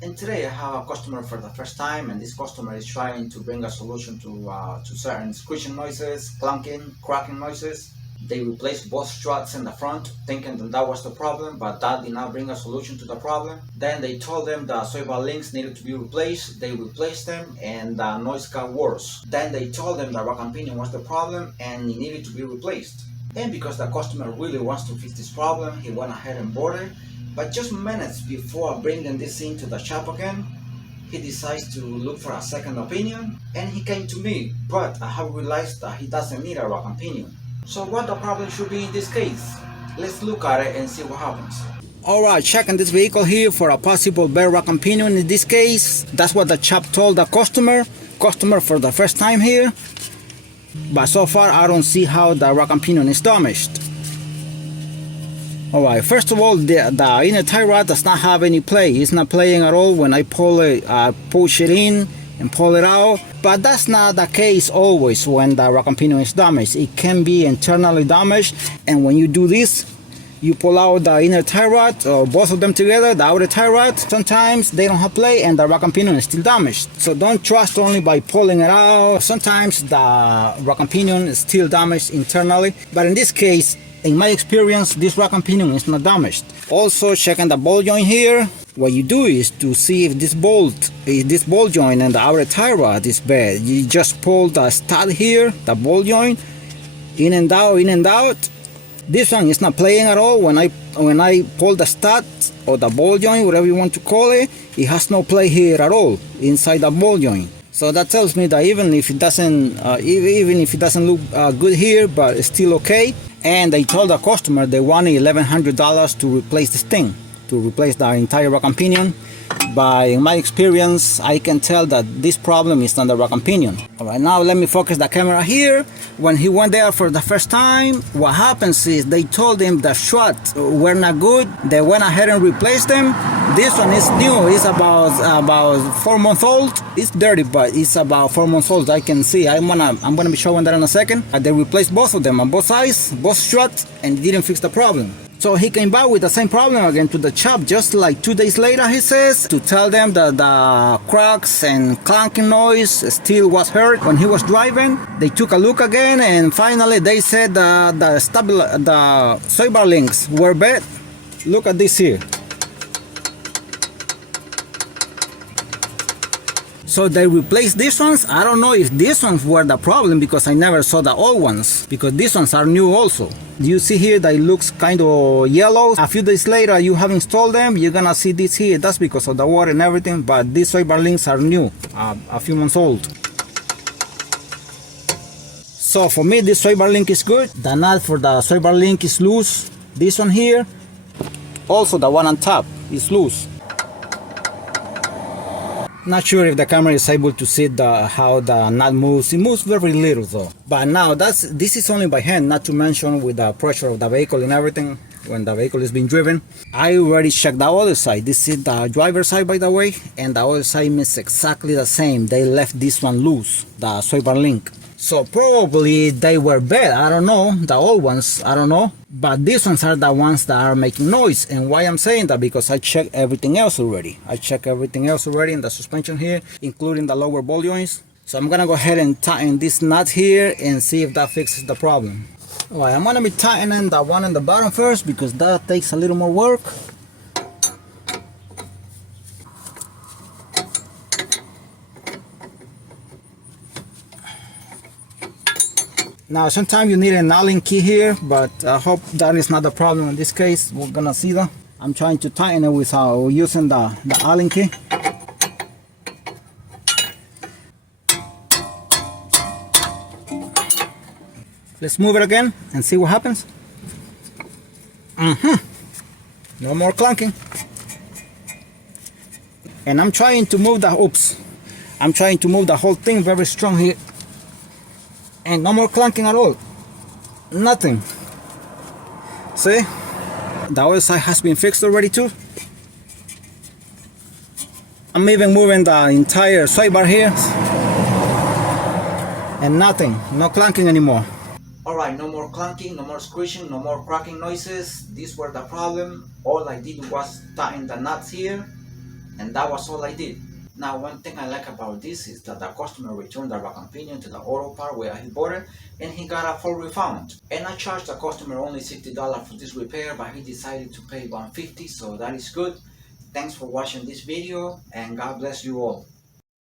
And today I have a customer for the first time, and this customer is trying to bring a solution to certain screeching noises, clunking, cracking noises. They replaced both struts in the front, thinking that was the problem, but that did not bring a solution to the problem. Then they told them the soybar links needed to be replaced. They replaced them, and the noise got worse. Then they told them that rack and pinion was the problem, and it needed to be replaced. And because the customer really wants to fix this problem, he went ahead and bought it. But just minutes before bringing this into the shop again, he decides to look for a second opinion, and he came to me, but I have realized that he doesn't need a rack and pinion. So what the problem should be in this case? Let's look at it and see what happens. Alright, checking this vehicle here for a possible bare rack and pinion in this case. That's what the shop told the customer for the first time here. But so far I don't see how the rack and pinion is damaged. Alright, first of all, the inner tie rod does not have any play. It's not playing at all when I push it in and pull it out. But that's not the case always when the rack and pinion is damaged. It can be internally damaged, and when you do this, you pull out the inner tie rod, or both of them together, the outer tie rod. Sometimes they don't have play and the rack and pinion is still damaged. So don't trust only by pulling it out. Sometimes the rack and pinion is still damaged internally, but in this case, in my experience, this rack and pinion is not damaged. Also, checking the ball joint here. What you do is to see if this ball joint and the outer tie rod is bad. You just pull the stud here, the ball joint, in and out, in and out. This one is not playing at all. When I pull the stud or the ball joint, whatever you want to call it, it has no play here at all inside the ball joint. So that tells me that even if it doesn't look good here, but it's still okay. And they told the customer they wanted $1,100 to replace this thing, to replace the entire rack and pinion. But in my experience, I can tell that this problem is not the rack and pinion. Alright, now let me focus the camera here. When he went there for the first time, what happens is they told him the struts were not good. They went ahead and replaced them. This one is new. It's about 4 months old. It's dirty, but it's about 4 months old. I can see. I'm gonna be showing that in a second. They replaced both of them on both sides, both struts, and didn't fix the problem. So he came back with the same problem again to the shop just like 2 days later, he says, to tell them that the cracks and clanking noise still was heard when he was driving. They took a look again, and finally they said the soybar links were bad. Look at this here. So they replaced these ones. I don't know if these ones were the problem because I never saw the old ones, because these ones are new also. You see here that it looks kind of yellow. A few days later you have installed them, you're gonna see this here. That's because of the water and everything, but these soybar links are new, a few months old. So for me this soybar link is good. The nut for the soybar link is loose. This one here, also the one on top is loose. Not sure if the camera is able to see how the nut moves. It moves very little though. But now this is only by hand, not to mention with the pressure of the vehicle and everything when the vehicle is being driven. I already checked the other side. This is the driver's side, by the way, and the other side is exactly the same. They left this one loose, the soybar link. So probably they were bad. I don't know. The old ones, I don't know. But these ones are the ones that are making noise. And why I'm saying that? Because I checked everything else already. I checked everything else already in the suspension here, including the lower ball joints. So I'm gonna go ahead and tighten this nut here and see if that fixes the problem. Alright, I'm gonna be tightening the one on the bottom first because that takes a little more work. Now sometimes you need an Allen key here, but I hope that is not the problem in this case. We're gonna see that. I'm trying to tighten it without using the Allen key. Let's move it again and see what happens. No more clunking. And I'm trying to move I'm trying to move the whole thing very strong here. And no more clunking at all. Nothing. See? The other side has been fixed already too. I'm even moving the entire soybar here. And nothing. No clunking anymore. Alright, no more clunking, no more squishing, no more cracking noises. These were the problem. All I did was tighten the nuts here. And that was all I did. Now, one thing I like about this is that the customer returned the rack and pinion to the auto part where he bought it, and he got a full refund. And I charged the customer only $60 for this repair, but he decided to pay $150, so that is good. Thanks for watching this video, and God bless you all.